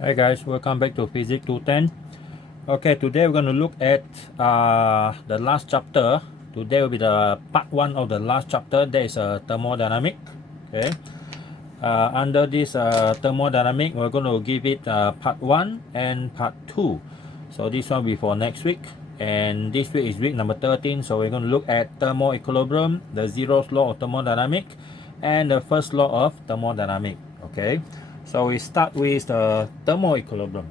Hi guys, welcome back to Physics 210. Okay, today we're going to look at the last chapter. Today will be the part 1 of the last chapter. That is thermodynamic. Okay. Under this thermodynamic, we're going to give it part 1 and part 2. So this one will be for next week. And this week is week number 13. So we're going to look at thermal equilibrium, the zeroth law of thermodynamic, and the first law of thermodynamic. Okay. So we start with the thermal equilibrium.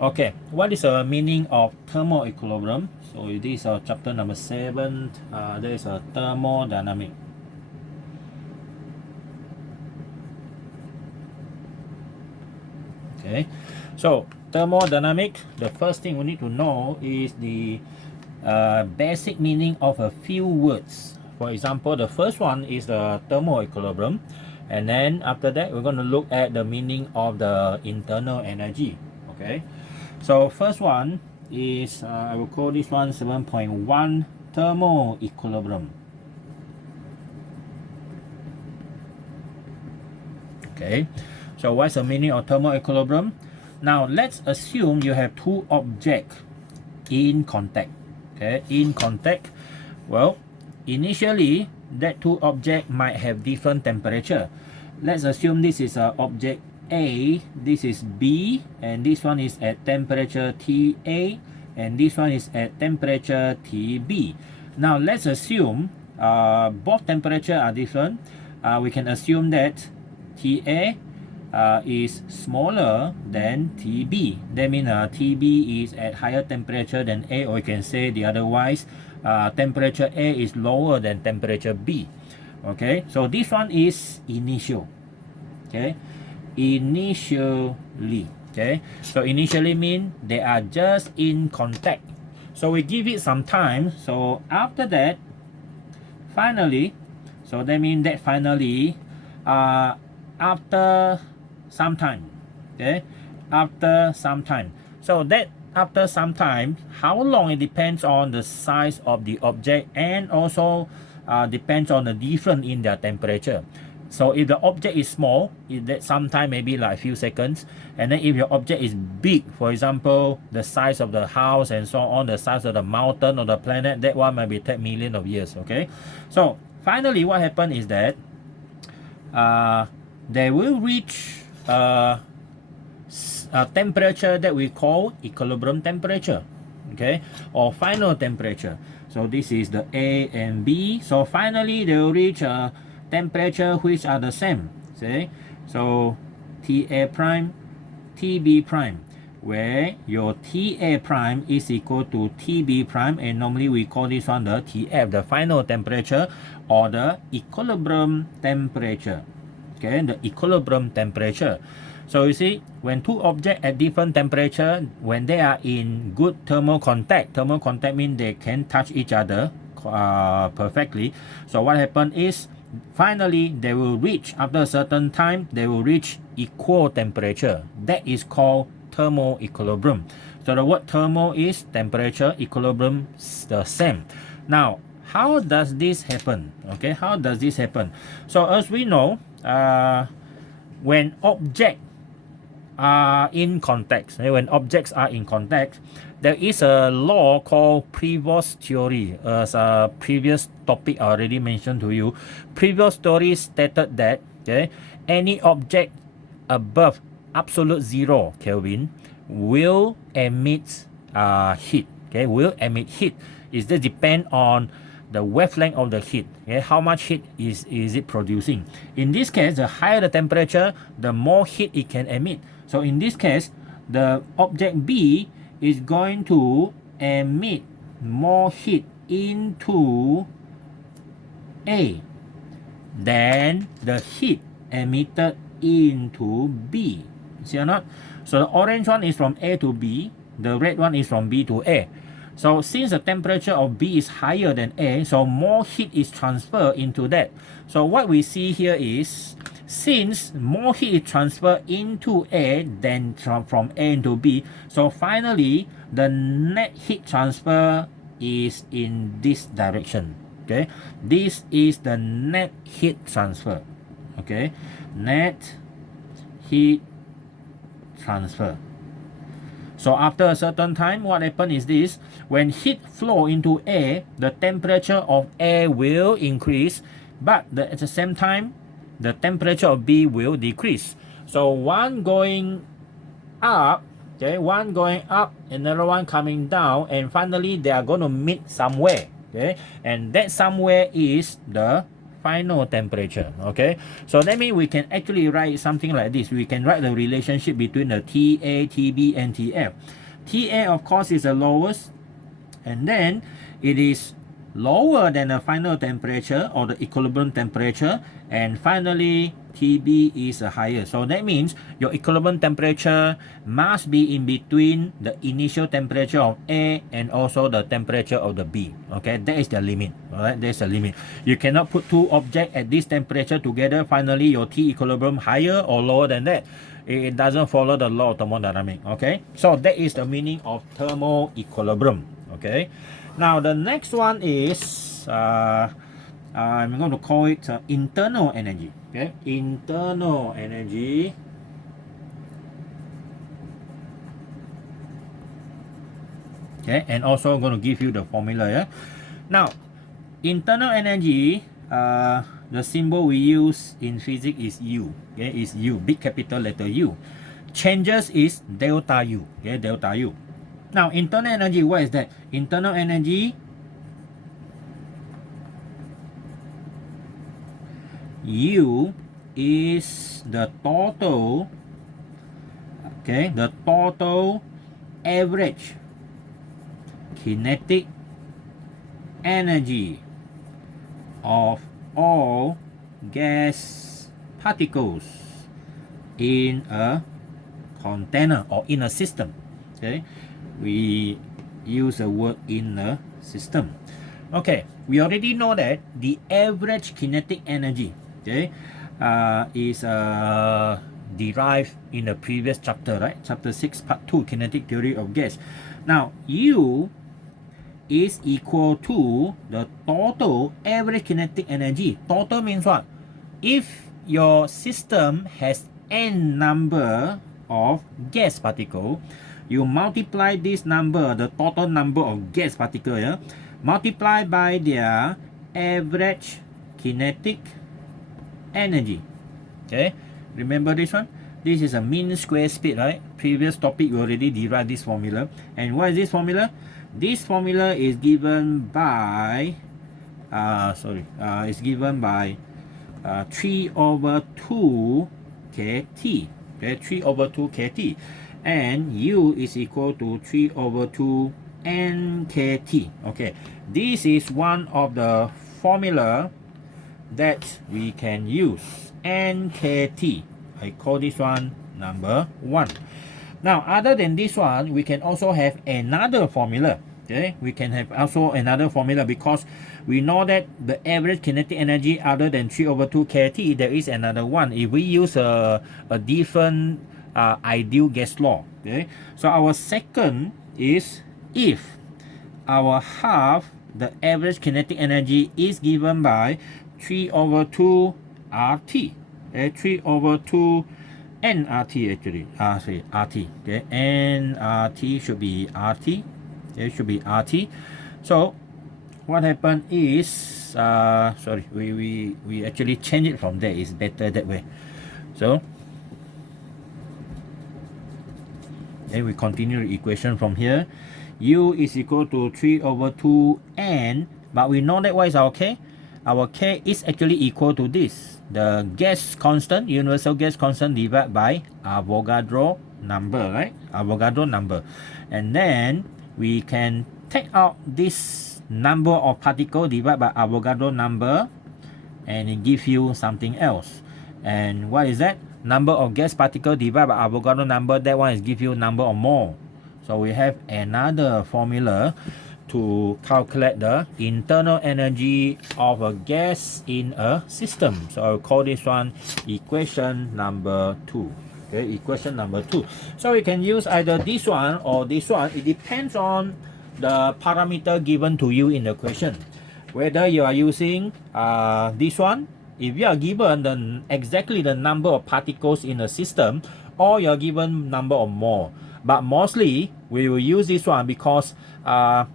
Okay, what is the meaning of thermal equilibrium? So this is chapter number 7. There is a thermodynamic. Okay, so thermodynamic, the first thing we need to know is the basic meaning of a few words. For example, the first one is the thermal equilibrium, and then after that we're going to look at the meaning of the internal energy. Okay, so first one is I will call this one 7.1 thermal equilibrium. Okay, so what's the meaning of thermal equilibrium? Now let's assume you have two objects in contact. Okay, in contact. Well, initially that two objects might have different temperature. Let's assume this is object A, this is B, and this one is at temperature TA, and this one is at temperature TB. Now let's assume both temperature are different. We can assume that TA is smaller than TB. That means TB is at higher temperature than A, or you can say the otherwise, temperature A is lower than temperature B. Okay, so this one is initial. Okay, initially. Okay, so initially mean they are just in contact. So we give it some time. So after that, finally, so that means that finally, after some time. Okay, after some time. So that after some time, how long, it depends on the size of the object, and also depends on the difference in their temperature. So if the object is small, that sometime maybe like a few seconds, and then if your object is big, for example the size of the house and so on, the size of the mountain or the planet, that one might be take millions of years. Okay, so finally what happened is that they will reach a temperature that we call equilibrium temperature, okay, or final temperature. So this is the A and B. So finally they will reach a temperature which are the same. See, so TA prime, TB prime, where your TA prime is equal to TB prime, and normally we call this one the TF, the final temperature, or the equilibrium temperature. Okay, the equilibrium temperature. So you see, when two objects at different temperature, when they are in good thermal contact means they can touch each other perfectly. So what happens is, finally they will reach, after a certain time, they will reach equal temperature. That is called thermal equilibrium. So the word thermal is temperature, equilibrium the same. Now, how does this happen? Okay, how does this happen? So as we know, when objects are in contact, when objects are in contact, there is a law called Prevost Theory. As a previous topic I already mentioned to you, Prevost Theory stated that, okay, any object above absolute 0 Kelvin will emit heat. Okay, will emit heat. It just depend on the wavelength of the heat. Okay, how much heat is it producing? In this case, the higher the temperature, the more heat it can emit. So in this case, the object B is going to emit more heat into A than the heat emitted into B. See or not? So the orange one is from A to B, the red one is from B to A. So since the temperature of B is higher than A, so more heat is transferred into that. So what we see here is, since more heat is transferred into A than from A into B, so finally the net heat transfer is in this direction. Okay, this is the net heat transfer. Okay, net heat transfer. So after a certain time, what happens is this: when heat flow into air, the temperature of A will increase, but at the same time, the temperature of B will decrease. So one going up, okay, one going up, another one coming down, and finally they are going to meet somewhere, okay, and that somewhere is the final temperature. Okay, so that means we can actually write something like this. We can write the relationship between the TA, TB, and TF. TA, of course, is the lowest, and then it is lower than the final temperature or the equilibrium temperature, and finally TB is higher. So that means your equilibrium temperature must be in between the initial temperature of A and also the temperature of the B. Okay, that is the limit. Alright, that's the limit. You cannot put two objects at this temperature together. Finally, your T equilibrium higher or lower than that. It doesn't follow the law of thermodynamics. Okay, so that is the meaning of thermal equilibrium. Okay, now the next one is I'm going to call it internal energy. Okay, internal energy. Okay, and also I'm going to give you the formula. Yeah. Now, internal energy, the symbol we use in physics is U. Okay, is U, big capital letter U. Changes is delta U. Okay, delta U. Now, internal energy, what is that? Internal energy, U is the total, okay, the total average kinetic energy of all gas particles in a container or in a system. Okay, we use the word in a system. Okay, we already know that the average kinetic energy, okay, is derived in the previous chapter, right? Chapter 6, part 2, kinetic theory of gas. Now, U is equal to the total average kinetic energy. Total means what? If your system has n number of gas particle, you multiply this number, the total number of gas particle, yeah, multiply by their average kinetic energy. Okay, remember this one? This is a mean square speed, right? Previous topic we already derived this formula. And what is this formula? This formula is given by it's given by 3 over 2 kT. Okay, 3 over 2 kT. And U is equal to 3 over 2 nkt. Okay, this is one of the formula that we can use. nkt. I call this one number 1. Now, other than this one, we can also have another formula. Okay, we can have also another formula because we know that the average kinetic energy other than 3 over 2 kT, there is another one. If we use a different ideal gas law. Okay, so our second is if our half, the average kinetic energy, is given by 3 over 2 RT. Okay, 3 over 2 nRT actually. RT. Okay, nRT should be RT. It should be RT. So what happened is sorry, we actually change it from there. It's better that way. So okay, we continue the equation from here. U is equal to 3 over 2 n, but we know that what is our K? Our K is actually equal to this, the gas constant, universal gas constant divided by Avogadro number, right? Avogadro number. And then we can take out this number of particle divided by Avogadro number, and it gives you something else. And what is that? Number of gas particle divided by Avogadro number, that one is give you number of mole. So we have another formula to calculate the internal energy of a gas in a system. So I'll call this one equation number 2. Okay, equation number 2. So we can use either this one or this one. It depends on the parameter given to you in the question. Whether you are using this one, if you are given exactly the number of particles in a system, or you're given number of mole. But mostly we will use this one because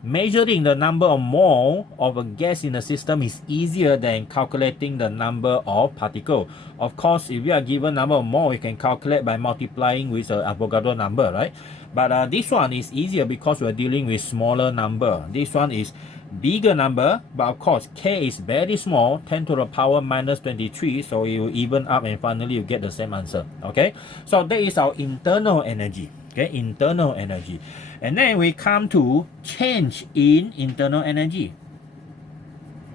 measuring the number of mole of a gas in the system is easier than calculating the number of particle. Of course, if you are given number of mole, you can calculate by multiplying with the Avogadro number, right? But this one is easier because we're dealing with smaller number. This one is bigger number, but of course K is very small, 10 to the power minus 23, so you will even up and finally you get the same answer. Okay, so that is our internal energy. Okay, internal energy. And then we come to change in internal energy.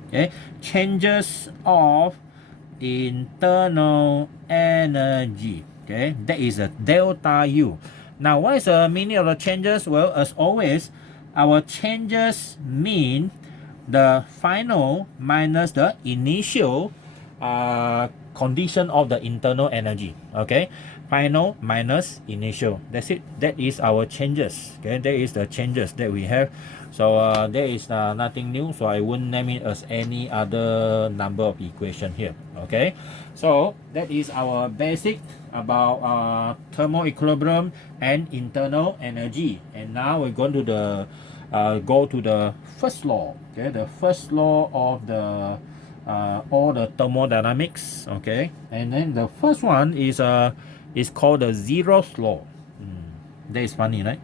Okay, changes of internal energy. Okay, that is a delta U. Now, what is the meaning of the changes? Well, as always, our changes mean the final minus the initial condition of the internal energy. Okay, final minus initial. That's it. That is our changes. Okay, that is the changes that we have. So there is nothing new, so I wouldn't name it as any other number of equation here. Okay, so that is our basic about thermal equilibrium and internal energy. And now we're going to the go to the first law. Okay, the first law of the all the thermodynamics. Okay, and then the first one is called the zeroth law. That is funny, right?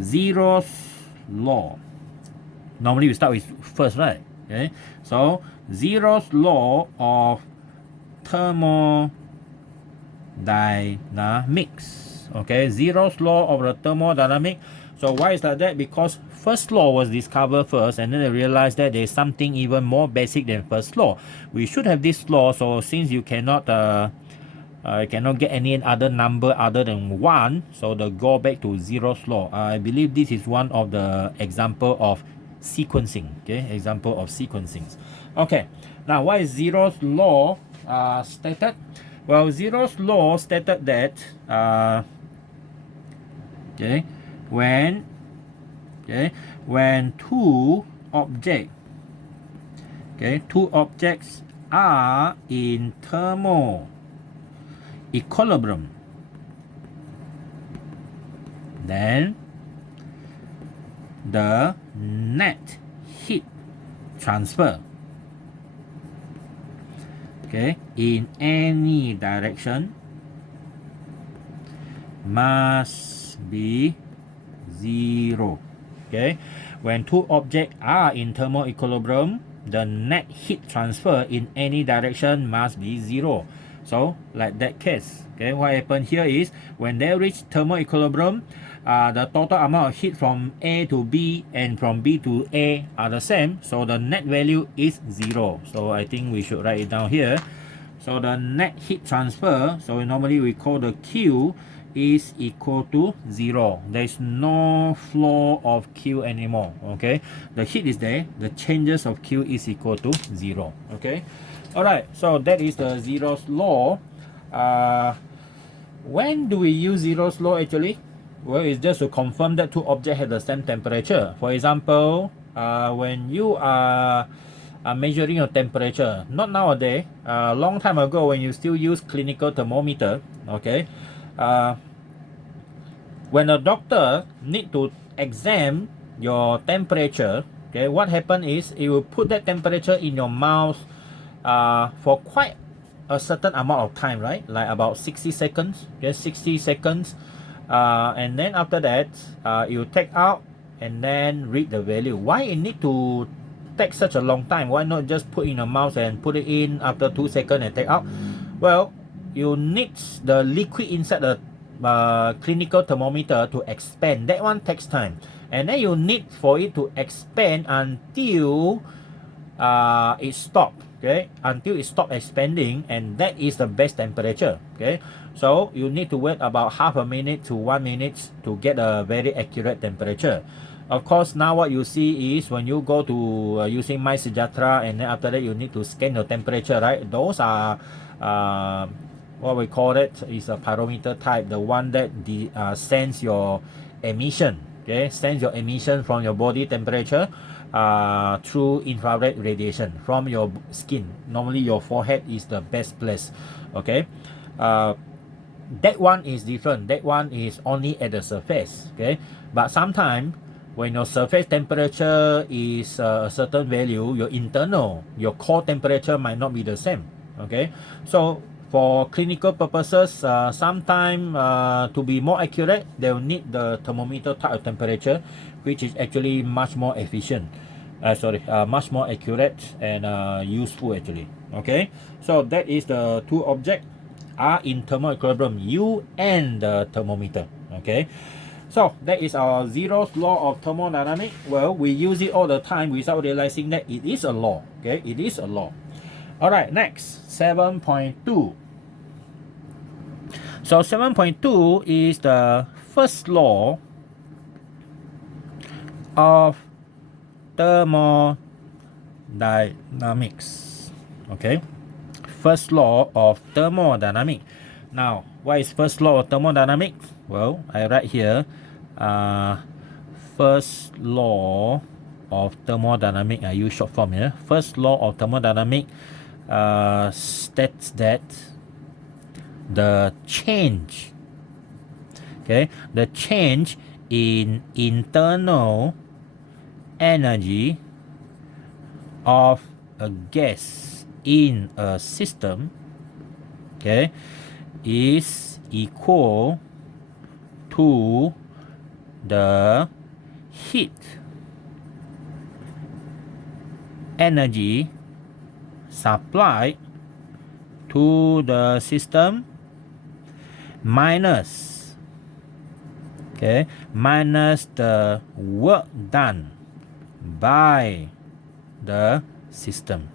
Zeroth law. Normally we start with first, right? Okay, so zeroth law of thermodynamics. Okay, zeroth law of the thermodynamic. So why is that? Because first law was discovered first, and then they realized that there's something even more basic than first law. We should have this law. So since you cannot get any other number other than 1, so the go back to zeroth law. I believe this is one of the example of sequencing. Okay, example of sequencing. Okay, now what is zeroth law stated? Well, zeroth law stated that when two objects are in thermal equilibrium, then the net heat transfer in any direction must be 0. When two objects are in thermal equilibrium, the net heat transfer in any direction must be 0. So like that case, what happened here is when they reach thermal equilibrium, the total amount of heat from A to B and from B to A are the same, so the net value is 0. So I think we should write it down here. So the net heat transfer, so normally we call the Q, is equal to 0. There is no flow of Q anymore. Okay, the heat is there, the changes of Q is equal to 0. Okay, all right, so that is the zeroth law. When do we use zeroth law actually? Well, it's just to confirm that two objects have the same temperature. For example, when you are measuring your temperature, not nowadays, a long time ago when you still use clinical thermometer, when a doctor need to examine your temperature, what happen is it will put that temperature in your mouth for quite a certain amount of time, right? Like about 60 seconds. 60 seconds. And then after that, you take out and then read the value. Why it need to take such a long time? Why not just put in your mouth and put it in after 2 seconds and take out? Well, you need the liquid inside the clinical thermometer to expand. That one takes time, and then you need for it to expand until it stop. Until it stop expanding, and that is the best temperature. So you need to wait about half a minute to 1 minute to get a very accurate temperature. Of course, now what you see is when you go to using MySejahtera, and then after that you need to scan your temperature, right? Those are what we call it is a pyrometer type, the one that sends your emission. Sends your emission from your body temperature through infrared radiation from your skin. Normally your forehead is the best place. that one is different. That one is only at the surface, okay? But sometimes when your surface temperature is a certain value, your internal, your core temperature might not be the same, okay? So for clinical purposes, sometimes to be more accurate, they'll need the thermometer type of temperature, which is actually much more efficient. Much more accurate and useful actually. Okay, so that is the two objects are in thermal equilibrium, you and the thermometer. Okay, so that is our zeroth law of thermodynamics. Well, we use it all the time without realizing that it is a law. Okay, it is a law. All right, next 7.2. So 7.2 is the first law of thermodynamics. Okay, first law of thermodynamics. Now, what is first law of thermodynamics? Well, I write here first law of thermodynamics. I use short form here. First law of thermodynamics states that the change, okay, the change in internal energy of a gas in a system, okay, is equal to the heat energy supplied to the system minus, okay, minus the work done by the system.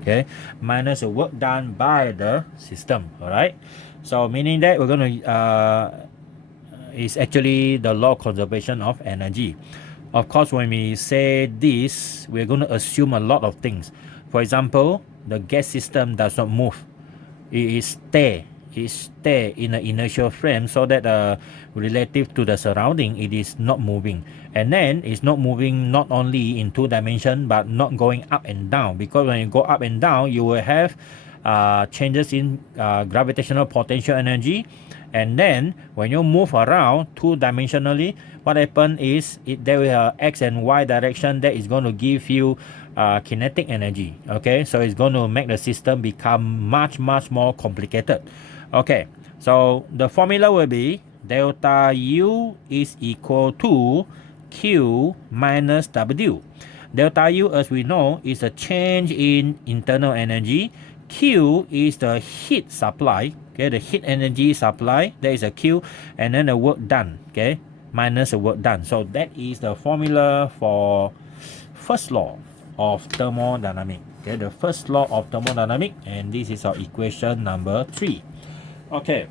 Okay, minus the work done by the system. All right, so meaning that we're going to is actually the law of conservation of energy. Of course, when we say this, we're going to assume a lot of things. For example, the gas system does not move. It stay in the inertial frame, so that relative to the surrounding, it is not moving. And then it's not moving not only in two dimensions, but not going up and down, because when you go up and down, you will have changes in gravitational potential energy. And then when you move around two-dimensionally, what happens is there will have x and y direction that is going to give you kinetic energy. Okay, so it's going to make the system become much more complicated. Okay, so the formula will be delta U is equal to Q minus W. Delta U, as we know, is a change in internal energy. Q is the heat supply, okay, the heat energy supply, that is a Q, and then the work done, okay, minus the work done. So that is the formula for first law of thermodynamics. Okay, the first law of thermodynamics, and this is our equation number 3. Okay,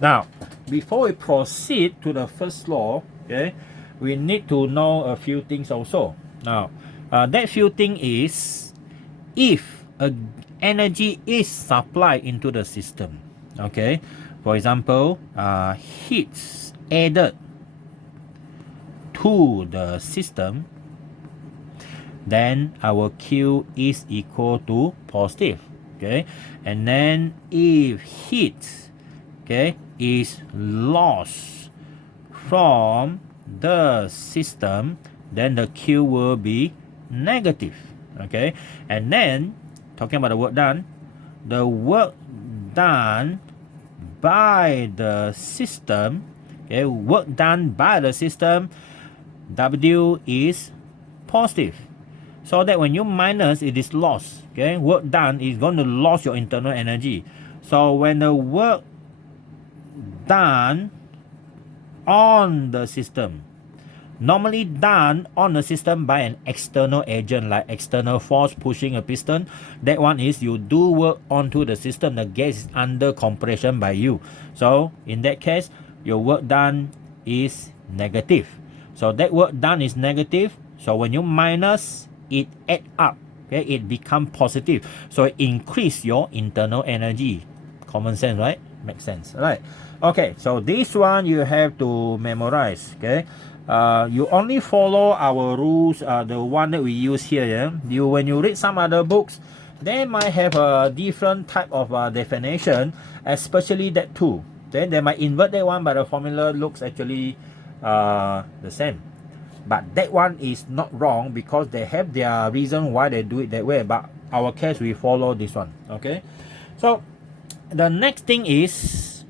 now before we proceed to the first law, okay, we need to know a few things also. Now, that few thing is if a energy is supplied into the system, okay, for example, heat added to the system, then our Q is equal to positive, okay. And then if heat, okay, is lost from the system, then the Q will be negative, okay. And then talking about the work done by the system, okay, work done by the system, W is positive, so that when you minus, it is lost, okay. Work done is going to lose your internal energy. So when the work done on the system, normally done on the system by an external agent, like external force pushing a piston, that one is you do work onto the system, the gas is under compression by you. So in that case, your work done is negative. So that work done is negative, so when you minus, it add up, okay, it become positive, so it increase your internal energy. Common sense, right? Makes sense, right? Okay, so this one you have to memorize, okay. You only follow our rules, the one that we use here. Yeah? When you read some other books, they might have a different type of definition, especially that two. Then they might invert that one, but the formula looks actually the same. But that one is not wrong because they have their reason why they do it that way. But our case, we follow this one. Okay. So the next thing is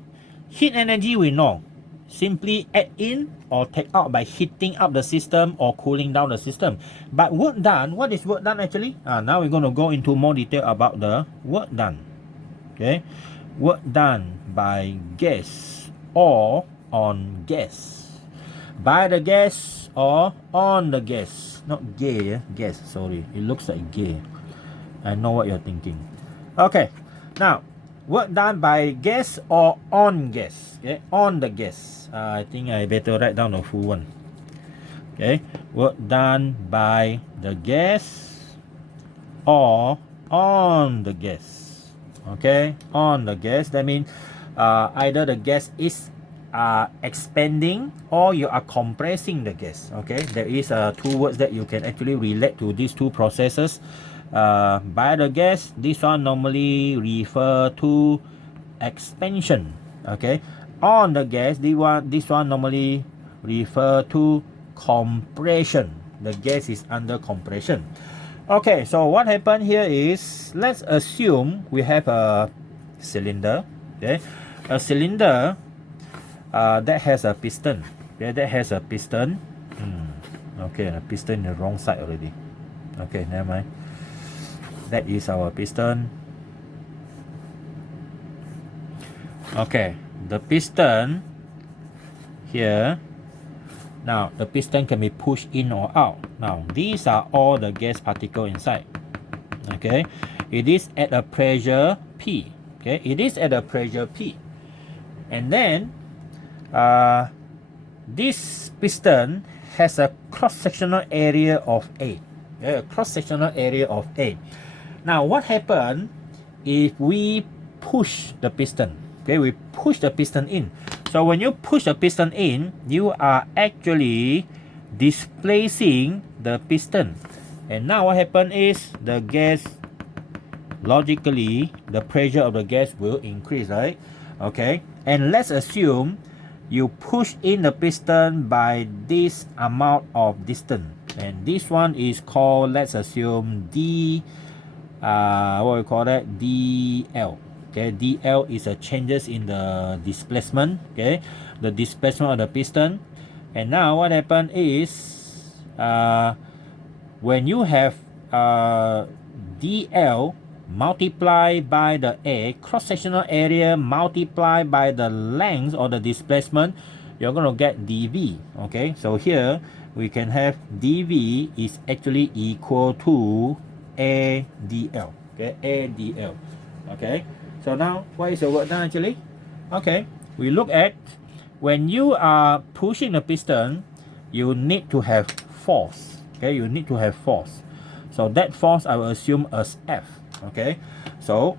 heat energy. We know simply add in or take out by heating up the system or cooling down the system. But work done, what is work done actually? Now we're going to go into more detail about the work done. Okay, work done by gas or on gas, by the gas or on the gas. Not gay, gas, sorry, it looks like gay. I know what you're thinking. Okay, now work done by gas or on gas. Okay, on the gas. I think I better write down the full one. Okay, work done by the gas or on the gas. Okay, on the gas. That means either the gas is expanding or you are compressing the gas. Okay, there is two words that you can actually relate to these two processes. By the gas, this one normally refer to expansion. Okay, on the gas, this one normally refer to compression. The gas is under compression. Okay, so what happened here is, let's assume we have a cylinder. Okay, a cylinder that has a piston. Okay, that has a piston. Okay, the piston in the wrong side already. Okay, never mind. That is our piston. Okay, the piston here. Now the piston can be pushed in or out. Now these are all the gas particle inside. Okay, it is at a pressure P. Okay, it is at a pressure P, and then this piston has a cross-sectional area of A. Okay, a cross-sectional area of A. Now what happened if we push the piston? Okay, we push the piston in. So when you push the piston in, you are actually displacing the piston. And now what happened is the gas, logically, the pressure of the gas will increase, right? Okay, and let's assume you push in the piston by this amount of distance. And this one is called, let's assume what we call that, dl. Okay, dl is a changes in the displacement. Okay, the displacement of the piston. And now what happened is when you have dl multiplied by the A, cross-sectional area multiplied by the length or the displacement, you're going to get dV. Okay, so here we can have dV is actually equal to AdL. Okay, AdL. Okay, so now what is the work done actually? Okay, we look at when you are pushing the piston, you need to have force. Okay, you need to have force. So that force I will assume as F. Okay, so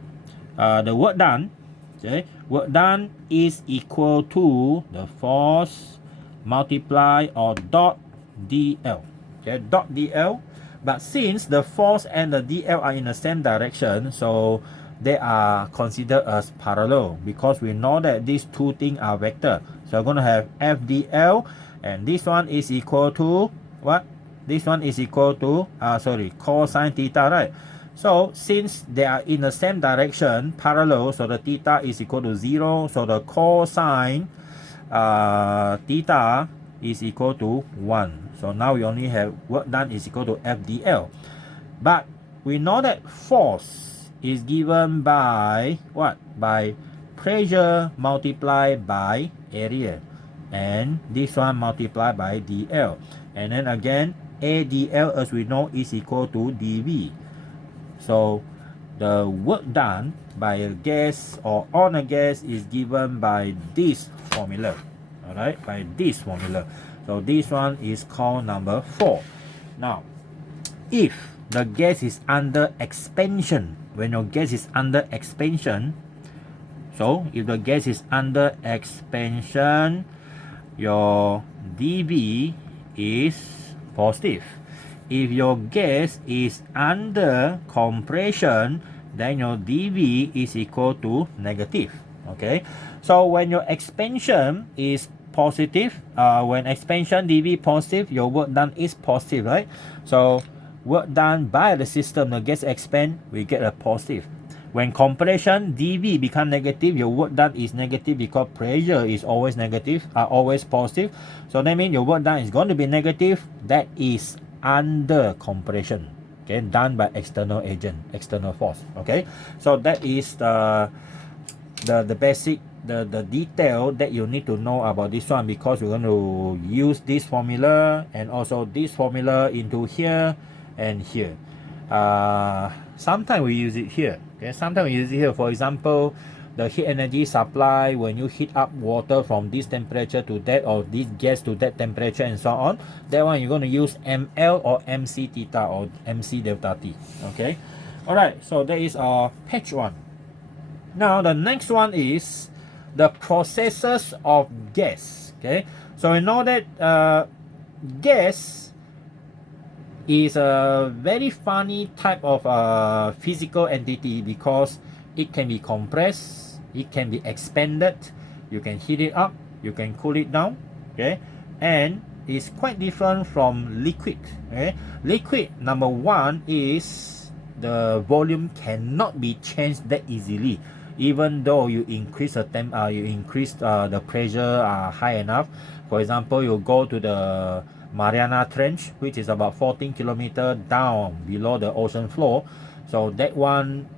the work done, okay, work done is equal to the force multiply or dot dl. Okay, dot dl. But since the force and the dl are in the same direction, so they are considered as parallel because we know that these two things are vector. So we're going to have F dl, and this one is equal to what? This one is equal to cosine theta, right? So since they are in the same direction, parallel, so the theta is equal to 0. So the cosine theta is equal to 1. So now we only have work done is equal to F dl. But we know that force is given by what? By pressure multiplied by area. And this one multiplied by dl. And then again, AdL as we know is equal to dV. So the work done by a gas or on a gas is given by this formula. Alright, by this formula. So this one is called number 4. Now, if the gas is under expansion, when your gas is under expansion, so if the gas is under expansion, your dV is positive. if your gas is under compression, then your dV is equal to negative. Okay, so when your expansion is positive, when expansion dV positive, your work done is positive, right? So work done by the system, the gas expand, we get a positive. When compression dV become negative, your work done is negative because pressure is always negative, always positive. So that means your work done is going to be negative. That is under compression. Okay, done by external agent, external force. Okay, so that is the basic, the detail that you need to know about this one, because we're going to use this formula and also this formula into here and here. Sometimes we use it here. Okay, sometimes we use it here. For example, the heat energy supply, when you heat up water from this temperature to that, or this gas to that temperature and so on, that one you're going to use ml or mc theta or mc delta t. Okay, all right, so that is our page 1. Now the next one is the processes of gas. Okay, so we know that gas is a very funny type of physical entity, because it can be compressed, it can be expanded, you can heat it up, you can cool it down. Okay, and it's quite different from liquid. Okay, liquid, number one, is the volume cannot be changed that easily. Even though you increase the the pressure high enough. For example, you go to the Mariana Trench, which is about 14 kilometers down below the ocean floor. So that one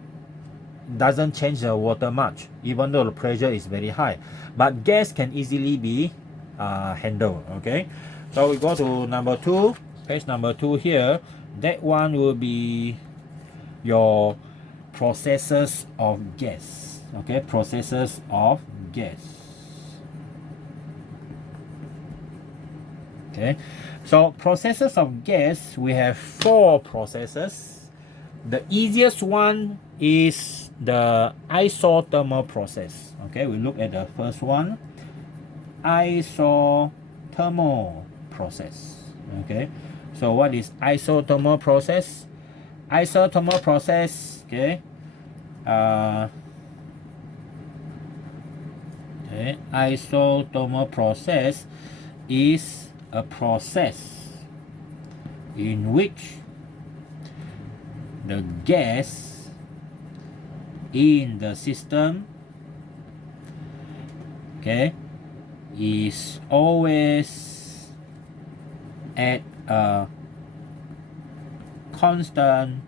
doesn't change the water much, even though the pressure is very high. But gas can easily be handled. Okay, so we go to number 2, page number 2 here. That one will be your processes of gas. Okay, processes of gas. Okay, so processes of gas, we have 4 processes. The easiest one is the isothermal process. Okay, we look at the first one, isothermal process. Okay, so what is isothermal process? Isothermal process, okay, isothermal process is a process in which the gas in the system, okay, is always at a constant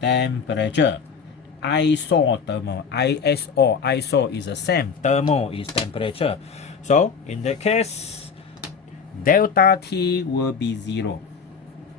temperature. Isothermal, iso is the same, thermal is temperature. So in that case, delta T will be 0.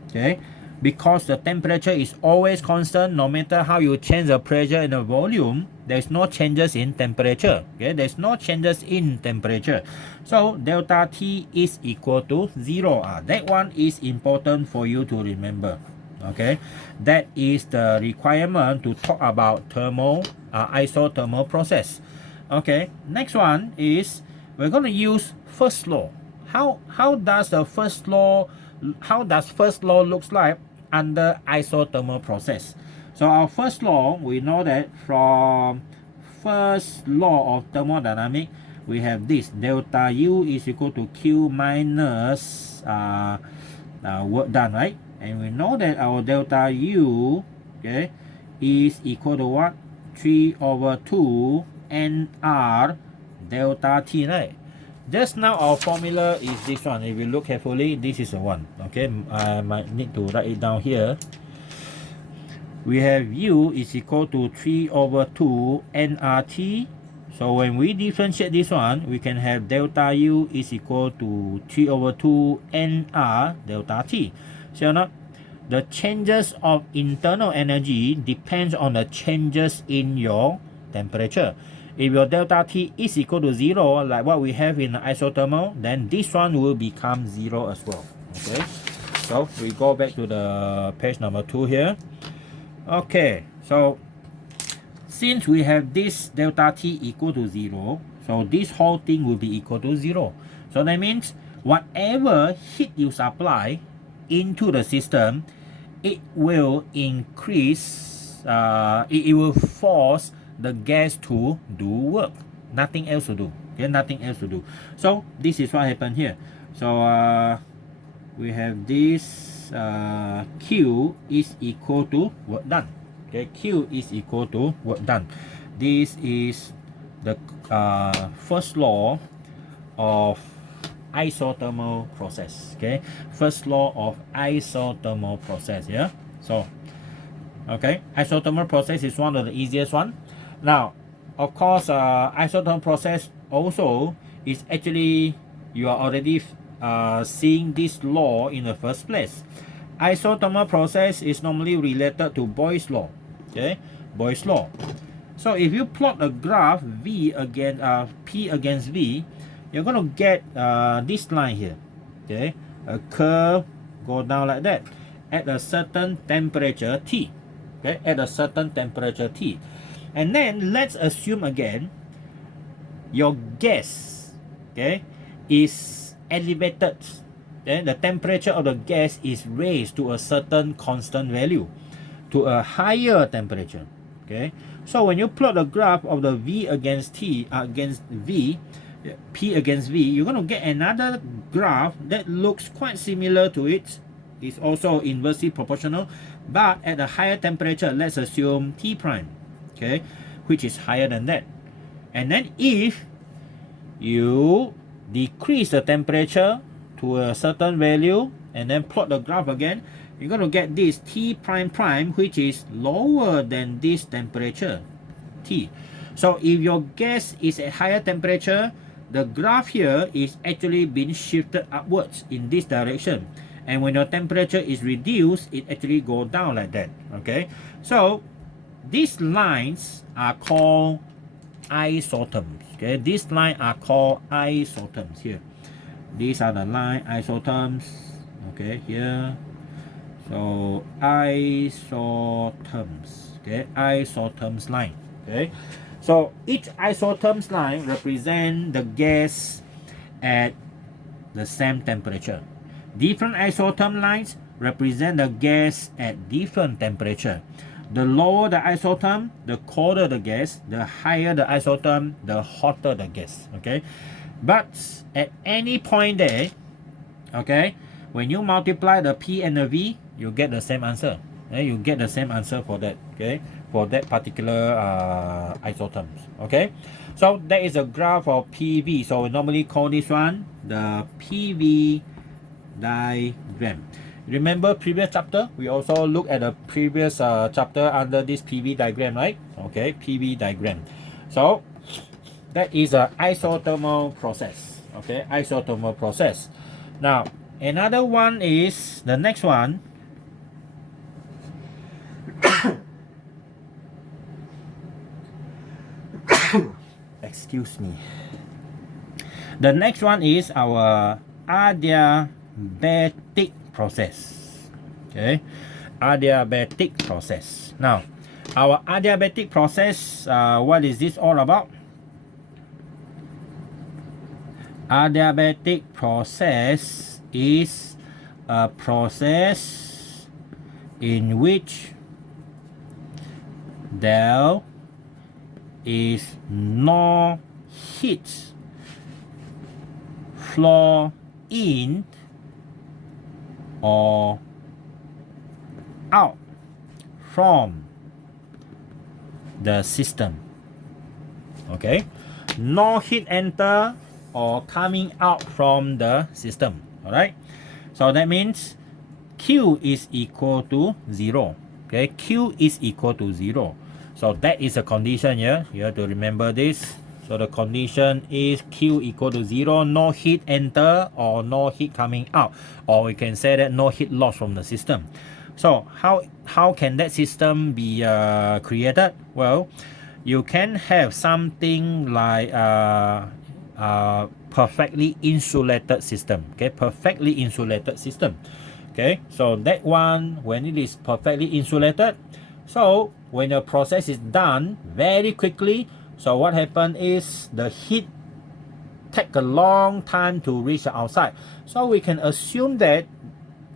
Okay, because the temperature is always constant, no matter how you change the pressure and the volume, there's no changes in temperature. Okay, there's no changes in temperature. So delta T is equal to 0. That one is important for you to remember. Okay, that is the requirement to talk about isothermal process. Okay, next one is we're going to use first law. How does first law looks like under isothermal process? So our first law, we know that from First Law of Thermodynamics, we have this: delta U is equal to Q minus work done, right? And we know that our delta U, okay, is equal to what? 3/2 NR delta T, right? Just now our formula is this one. If you look carefully, this is a 1. Okay, I might need to write it down here. We have U is equal to 3/2 nRT. So when we differentiate this one, we can have delta U is equal to 3/2 NR delta T. So now, the changes of internal energy depends on the changes in your temperature. If your delta T is equal to 0, like what we have in the isothermal, then this one will become 0 as well. Okay, so we go back to the page number 2 here. Okay, so since we have this delta T equal to 0, so this whole thing will be equal to 0. So that means whatever heat you supply, into the system, it will increase, it will force the gas to do work. Nothing else to do. Okay, nothing else to do. So this is what happened here. So we have this Q is equal to work done. Okay, Q is equal to work done. This is the first law of isothermal process. Okay, first law of isothermal process. Yeah. So okay, isothermal process is one of the easiest one. Now, of course, isothermal process also is actually, you are already seeing this law in the first place. Isothermal process is normally related to Boyle's law. Okay, Boyle's law. So if you plot a graph V against P against V, you're going to get this line here. Okay, a curve go down like that at a certain temperature T. Okay, at a certain temperature T. And then let's assume again your gas, okay, is elevated. Then the temperature of the gas is raised to a certain constant value, to a higher temperature. Okay, so when you plot the graph of the V against T against V, P against V, you're going to get another graph that looks quite similar to it. It's also inversely proportional, but at a higher temperature. Let's assume T prime, okay, which is higher than that. And then if you decrease the temperature to a certain value and then plot the graph again, you're going to get this T prime prime, which is lower than this temperature T. So if your gas is at higher temperature, the graph here is actually being shifted upwards in this direction. And when your temperature is reduced, it actually goes down like that. Okay, so these lines are called isotherms. Okay, these lines are called isotherms here. These are the line isotherms. Okay, here. So isotherms. Okay, isotherms line. Okay, so each isotherms line represent the gas at the same temperature. Different isotherm lines represent the gas at different temperature. The lower the isotherm, the colder the gas. The higher the isotherm, the hotter the gas. Okay, but at any point there, okay, when you multiply the P and the V, you get the same answer. Okay? You get the same answer for that. Okay, for that particular isotherms. Okay, so that is a graph of PV. So we normally call this one the PV diagram. Remember previous chapter, we also look at the previous chapter under this PV diagram, right? Okay, PV diagram. So that is a isothermal process. Okay, isothermal process. Now another one is the next one. Excuse me. The next one is our adiabatic process. Okay, adiabatic process. Now, our adiabatic process, what is this all about? Adiabatic process is a process in which there is no heat flow in or out from the system. Okay, no heat enter or coming out from the system. All right, so that means Q is equal to 0. Okay, Q is equal to 0. So that is a condition here. You have to remember this. So the condition is Q equal to 0, no heat enter or no heat coming out, or we can say that no heat loss from the system. So how can that system be created? Well, you can have something like perfectly insulated system. Okay, perfectly insulated system. Okay, so that one, when it is perfectly insulated, so when the process is done very quickly, so what happens is the heat take a long time to reach the outside. So we can assume that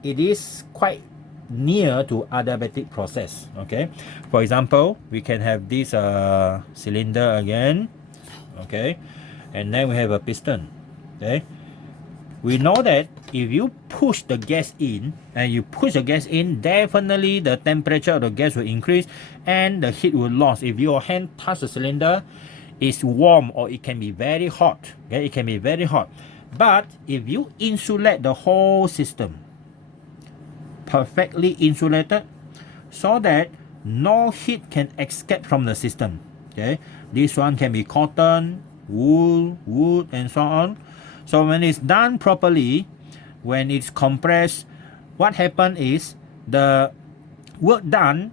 it is quite near to adiabatic process. Okay, for example, we can have this cylinder again. Okay, and then we have a piston. Okay, we know that if you push the gas in and you push the gas in, definitely the temperature of the gas will increase and the heat will lose. If your hand touch the cylinder, it's warm or it can be very hot. Okay, it can be very hot. But if you insulate the whole system, perfectly insulated, so that no heat can escape from the system. Okay, this one can be cotton, wool, wood, and so on. So when it's done properly, when it's compressed, what happens is the work done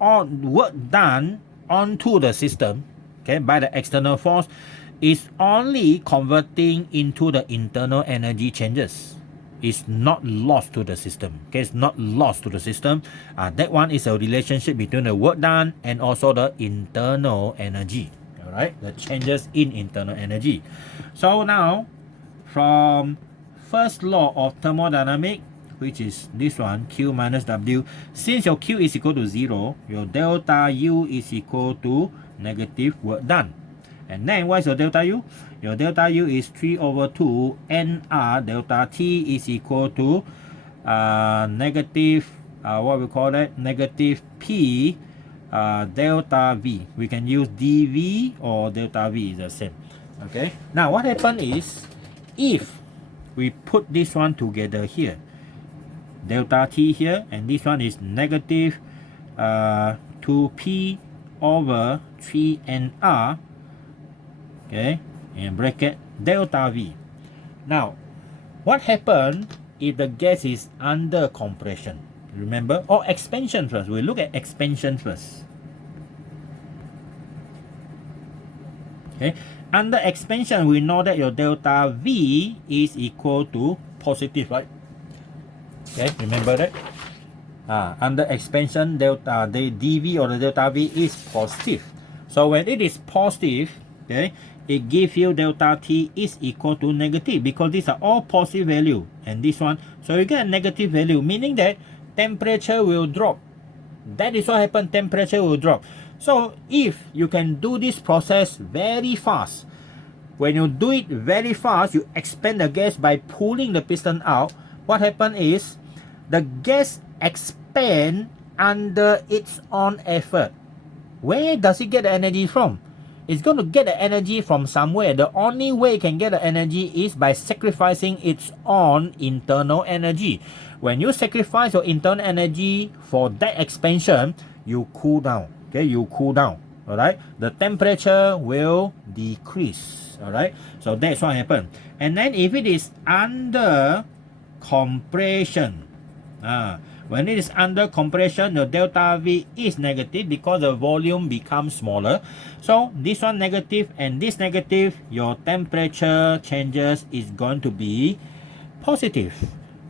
onto the system, okay, by the external force, is only converting into the internal energy changes. It's not lost to the system. Okay, it's not lost to the system. That one is a relationship between the work done and also the internal energy. All right, the changes in internal energy. So now, from first law of thermodynamics, which is this one, Q minus W, since your Q is equal to 0, your delta U is equal to negative work done. And then what is your delta U? Your delta U is 3 over 2 NR delta T is equal to negative, what we call that? Negative P delta V. We can use dV or delta V is the same. Okay. Now what happens is, if we put this one together here, delta T here, and this one is negative 2P over 3NR, okay, in bracket delta V. Now, what happens if the gas is under compression? Remember, or expansion first. We'll look at expansion first. Okay, under expansion, we know that your delta V is equal to positive, right? Okay, remember that? Under expansion, the dV or the delta V is positive. So when it is positive, okay, it gives you delta T is equal to negative, because these are all positive value, and this one, so you get a negative value, meaning that temperature will drop. That is what happens, temperature will drop. So if you can do this process very fast, when you do it very fast, you expand the gas by pulling the piston out, what happens is the gas expand under its own effort. Where does it get the energy from? It's going to get the energy from somewhere. The only way it can get the energy is by sacrificing its own internal energy. When you sacrifice your internal energy for that expansion, you cool down. Okay, you cool down. All right, the temperature will decrease. All right, so that's what happens. And then if it is under compression, when it is under compression, the delta V is negative because the volume becomes smaller. So this one negative and this negative, your temperature changes is going to be positive.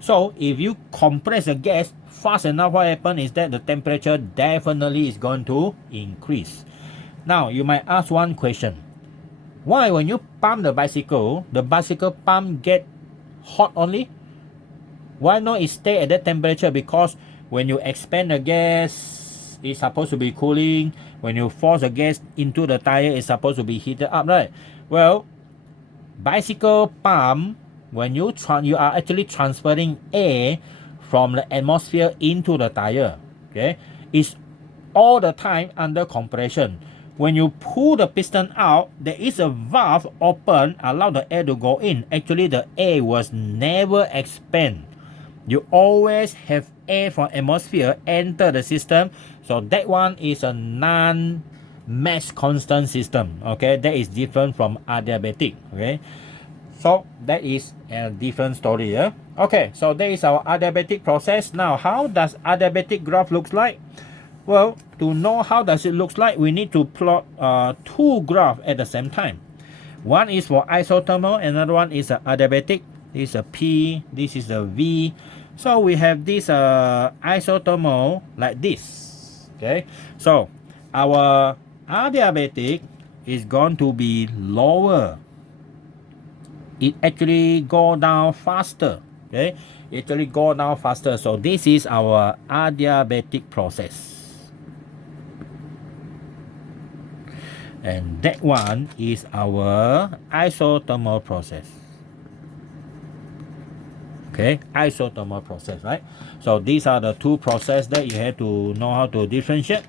So if you compress the gas fast enough, what happens is that the temperature definitely is going to increase. Now you might ask one question. Why when you pump the bicycle pump get hot only? Why not it stay at that temperature? Because when you expand the gas, it's supposed to be cooling. When you force the gas into the tire, it's supposed to be heated up, right? Well, bicycle pump, when you are actually transferring air from the atmosphere into the tire, okay, it's all the time under compression. When you pull the piston out, there is a valve open, allow the air to go in. Actually, the air was never expand. You always have air from atmosphere enter the system. So that one is a non-mass constant system. Okay, that is different from adiabatic. Okay, so that is a different story. Yeah. Okay, so that is our adiabatic process. Now, how does adiabatic graph looks like? Well, to know how does it looks like, we need to plot two graphs at the same time. One is for isothermal, another one is adiabatic. This is a P, this is a V. So we have this isothermal like this. Okay, so our adiabatic is going to be lower. It actually go down faster. Okay, it actually go down faster. So this is our adiabatic process. And that one is our isothermal process. Okay, isothermal process, right? So these are the two processes that you have to know how to differentiate.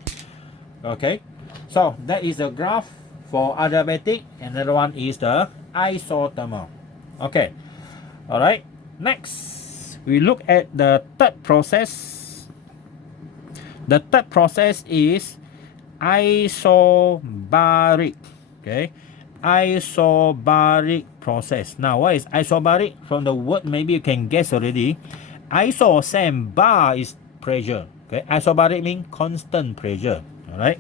Okay, so that is the graph for adiabatic. Another one is the isothermal. Okay, all right. Next, we look at the third process. The third process is isobaric. Okay, isobaric process. Now, what is isobaric? From the word, maybe you can guess already. Iso, same, bar is pressure. Okay, isobaric means constant pressure. All right.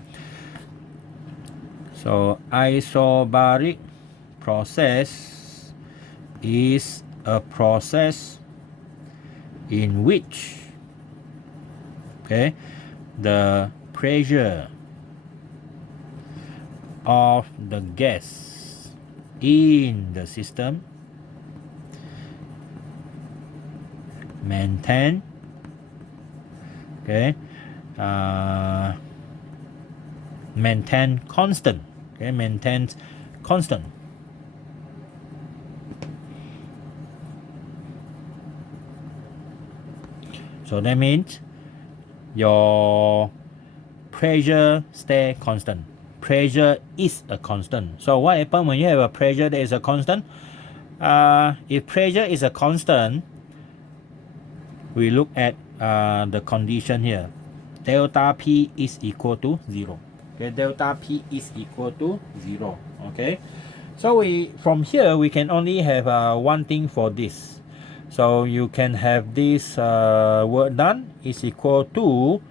So isobaric process is a process in which, okay, the pressure of the gas in the system maintain, okay, maintain constant. Okay, maintains constant. So that means your pressure stay constant. Pressure is a constant. So what happens when you have a pressure that is a constant? If pressure is a constant, we look at the condition here. Delta P is equal to 0. Okay, delta P is equal to 0. Okay, so from here we can only have one thing for this. So you can have this work done is equal to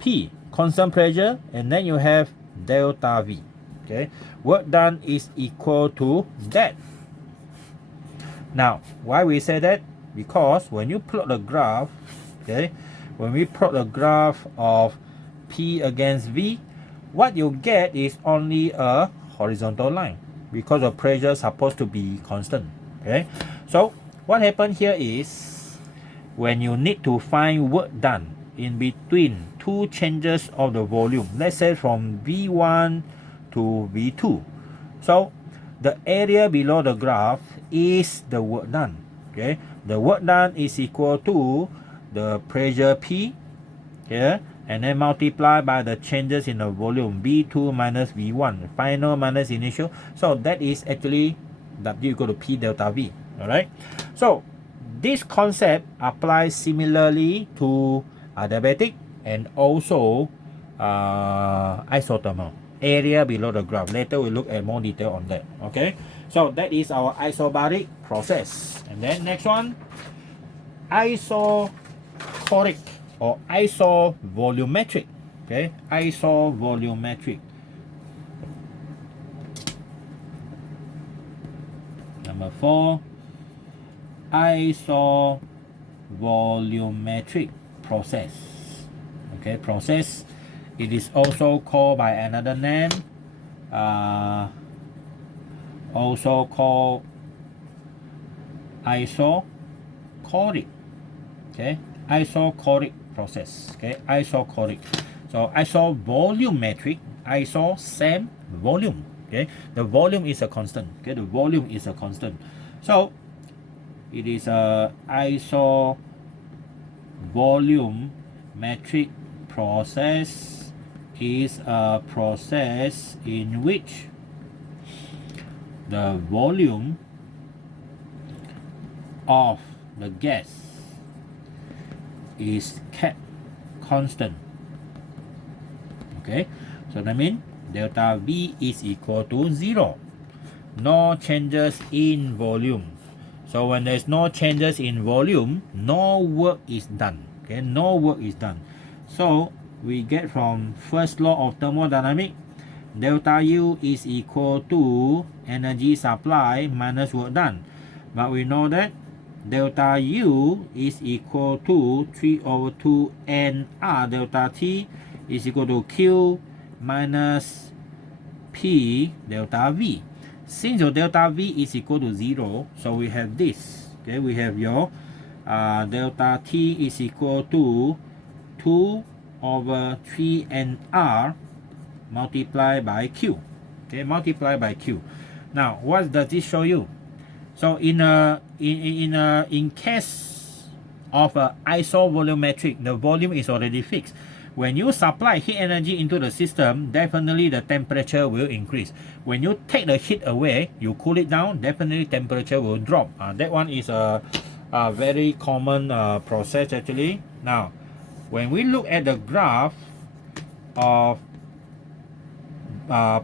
P, constant pressure, and then you have delta V. Okay, work done is equal to that. Now, why we say that? Because when you plot the graph, okay, when we plot the graph of P against V, what you get is only a horizontal line because the pressure is supposed to be constant. Okay, so what happened here is when you need to find work done in between two changes of the volume, let's say from V1 to V2. So the area below the graph is the work done. Okay, the work done is equal to the pressure P here, and then multiply by the changes in the volume V2 minus V1, final minus initial. So that is actually W equal to P delta V. All right. So this concept applies similarly to adiabatic and also isothermal. Area below the graph. Later we look at more detail on that. Okay. So that is our isobaric process. And then next one, isochoric or isovolumetric. Okay, isovolumetric. Number 4, isovolumetric process. Okay, process. It is also called by another name, also called isochoric. Okay, isochoric process. Okay, isochoric. So isovolumetric, iso same volume. Okay, the volume is a constant. Okay, the volume is a constant. So it is a isovolumetric process is a process in which the volume of the gas is kept constant. Okay, so that means delta V is equal to 0. No changes in volume. So when there's no changes in volume, no work is done. Okay, no work is done. So we get from first law of thermodynamics, delta U is equal to energy supply minus work done. But we know that delta U is equal to 3/2 NR delta T is equal to Q minus P delta V. Since your delta V is equal to 0, so we have this. Okay, we have your delta T is equal to 2 over 3 NR multiplied by Q. Okay, multiplied by Q. Now, what does this show you? So in case of a isovolumetric, the volume is already fixed. When you supply heat energy into the system, definitely the temperature will increase. When you take the heat away, you cool it down, definitely temperature will drop. That one is a very common process actually. Now, when we look at the graph of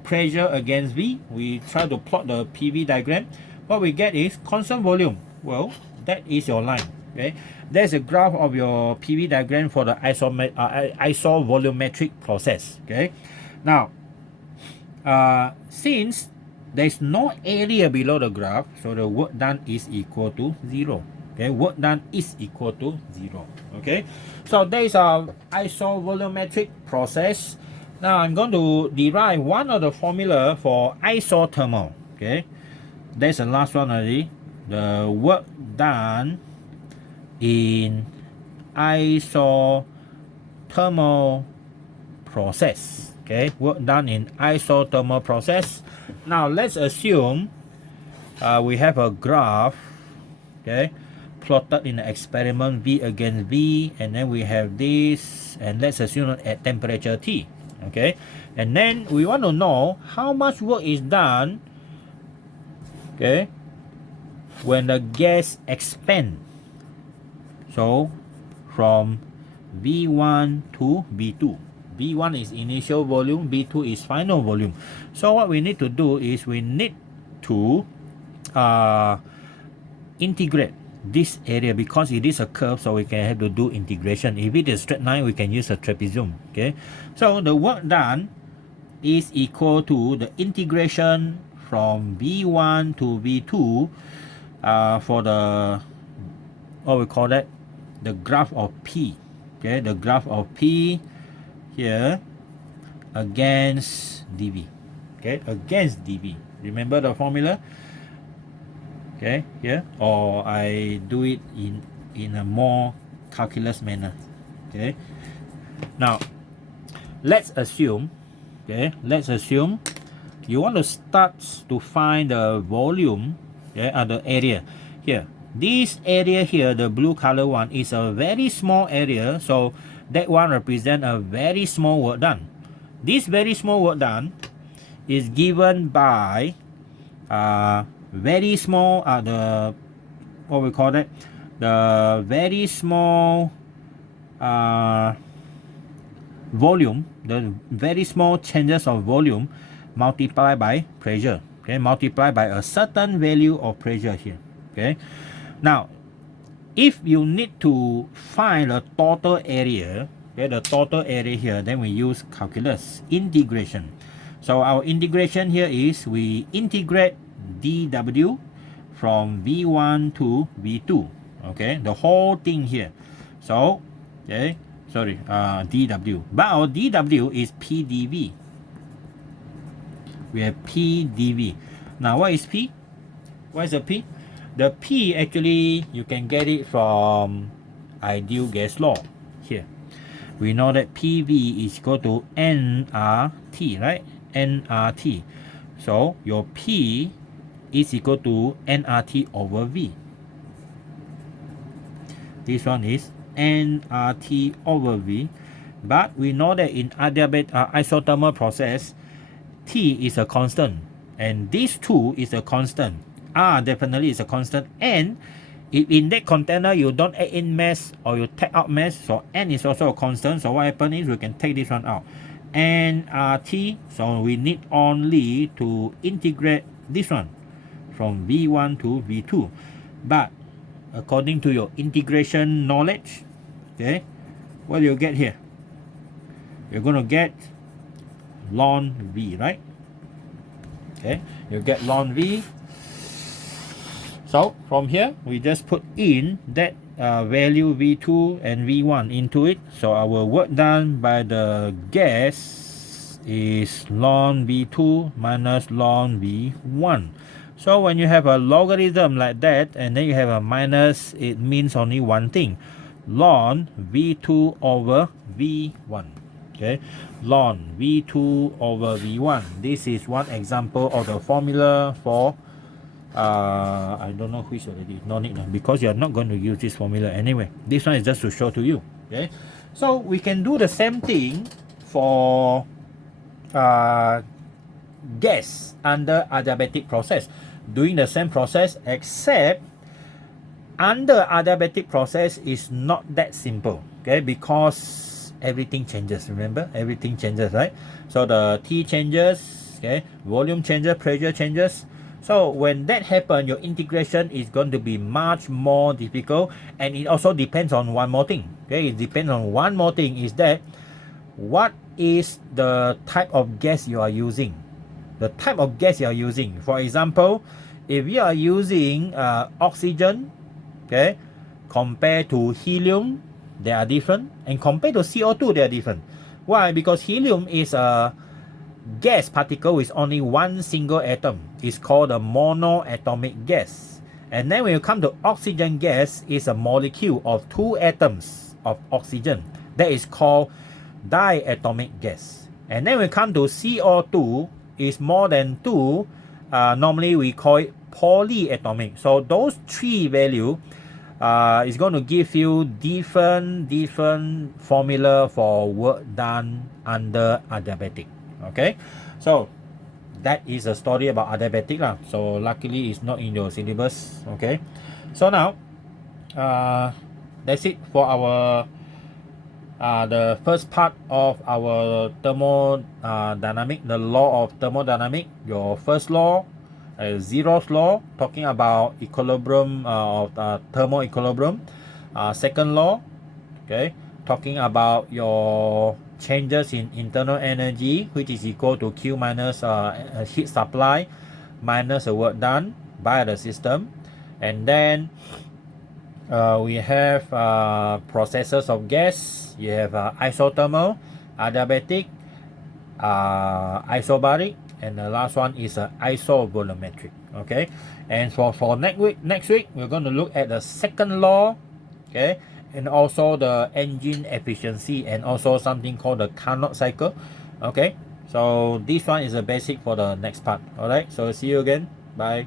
pressure against V, we try to plot the PV diagram. What we get is constant volume. Well, that is your line. Okay, there's a graph of your PV diagram for the isovolumetric process. Okay, now since there's no area below the graph, so the work done is equal to 0. Okay, work done is equal to 0. Okay, so there is a isovolumetric process. Now I'm going to derive one of the formula for isothermal. Okay, there's the last one already. The work done in isothermal process. Okay, work done in isothermal process. Now let's assume we have a graph, okay, plotted in the experiment V against V, and then we have this, and let's assume at temperature T. Okay, and then we want to know how much work is done, okay, when the gas expands. So from V1 to V2. V1 is initial volume, V2 is final volume. So what we need to do is we need to integrate this area, because it is a curve, so we can have to do integration. If it is straight line, we can use a trapezium. Okay, so the work done is equal to the integration from V1 to V2 for the, what we call that, the graph of P. Okay, the graph of P here against dV. Okay, against dV. Remember the formula? Okay, here, or I do it in a more calculus manner. Okay, now let's assume, okay, let's assume you want to start to find the volume, okay, the area here. This area here, the blue color one, is a very small area, so that one represents a very small work done. This very small work done is given by very small, the, what we call that, the very small volume, the very small changes of volume multiplied by pressure. Okay, multiplied by a certain value of pressure here. Okay, now if you need to find the total area, okay, the total area here, then we use calculus integration. So our integration here is we integrate dW from V1 to V2. Okay, the whole thing here. So, okay, sorry, dW. But our dW is PdV. We have PdV. Now, what is P? What is the P? The P actually, you can get it from ideal gas law here. We know that PV is equal to nRT, right? nRT. So, your P is equal to nRT over V. This one is nRT over V. But we know that in adiabatic isothermal process, T is a constant, and this 2 is a constant. R definitely is a constant, and if in that container you don't add in mass or you take out mass, so N is also a constant. So what happens is we can take this one out. nRT, so we need only to integrate this one from V1 to V2. But according to your integration knowledge, okay, what do you get here? You're going to get ln V, right? Okay, you get ln V. So from here, we just put in that value V2 and V1 into it. So our work done by the gas is ln V2 minus ln V1. So when you have a logarithm like that and then you have a minus, it means only one thing, ln v2 over v1. Okay, ln v2 over v1. This is one example of the formula for I don't know which already, no need because you're not going to use this formula anyway. This one is just to show to you. Okay, so we can do the same thing for gas under adiabatic process, doing the same process, except under adiabatic process is not that simple. Okay, because everything changes. Remember, everything changes, right? So the T changes, okay, volume changes, pressure changes. So when that happens, your integration is going to be much more difficult, and it also depends on one more thing. Okay, it depends on one more thing, is that what is the type of gas you are using. The type of gas you are using. For example, if you are using oxygen, okay, compared to helium, they are different, and compared to CO2, they are different. Why? Because helium is a gas particle with only one single atom. It's called a monoatomic gas. And then when you come to oxygen gas, it's a molecule of two atoms of oxygen. That is called diatomic gas. And then when we come to CO2, is more than two. Normally we call it polyatomic. So those three value is going to give you different formula for work done under adiabatic. Okay, so that is a story about adiabatic lah. So luckily it's not in your syllabus. Okay, so now that's it for our the first part of our thermodynamic, the law of thermodynamic. Your first law, zeroth law, talking about equilibrium of thermal equilibrium. Second law, okay, talking about your changes in internal energy, which is equal to Q minus heat supply minus the work done by the system. And then we have processes of gas. You have isothermal, adiabatic, isobaric, and the last one is isovolumetric. Okay, and for next week we're going to look at the second law, okay, and also the engine efficiency, and also something called the Carnot cycle. Okay, so this one is a basic for the next part. All right, so see you again. Bye.